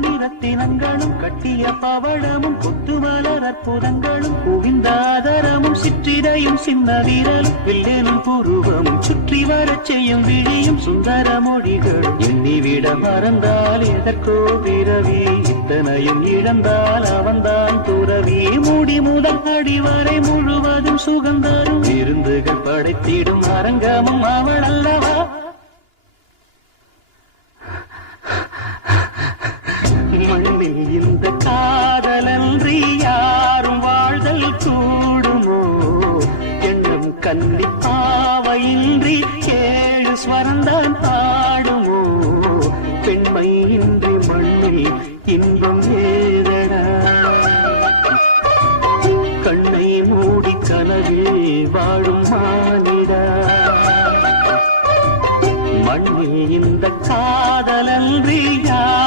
மணிரத்தினங்களும் கட்டிய பவழமும் கொத்துமலர் அற்புதங்களும் குவிந்தாதரமும் சிற்றிடையும் சின்ன வீரலும் வில்லேனும் புருவமும் சுற்றி வரச் செய்யும் விழியும் சுந்தர மொழிகளும் எண்ணிவிட மறந்தால் எதற்கோ பிறவி இத்தனையும் இழந்தால் அவன்தான் துறவி மூடி முதல் அடிவரை முழுவதும் சுகந்தரும் விருந்துகள் படைத்திடும் அரங்கமும் அவள் அல்லவா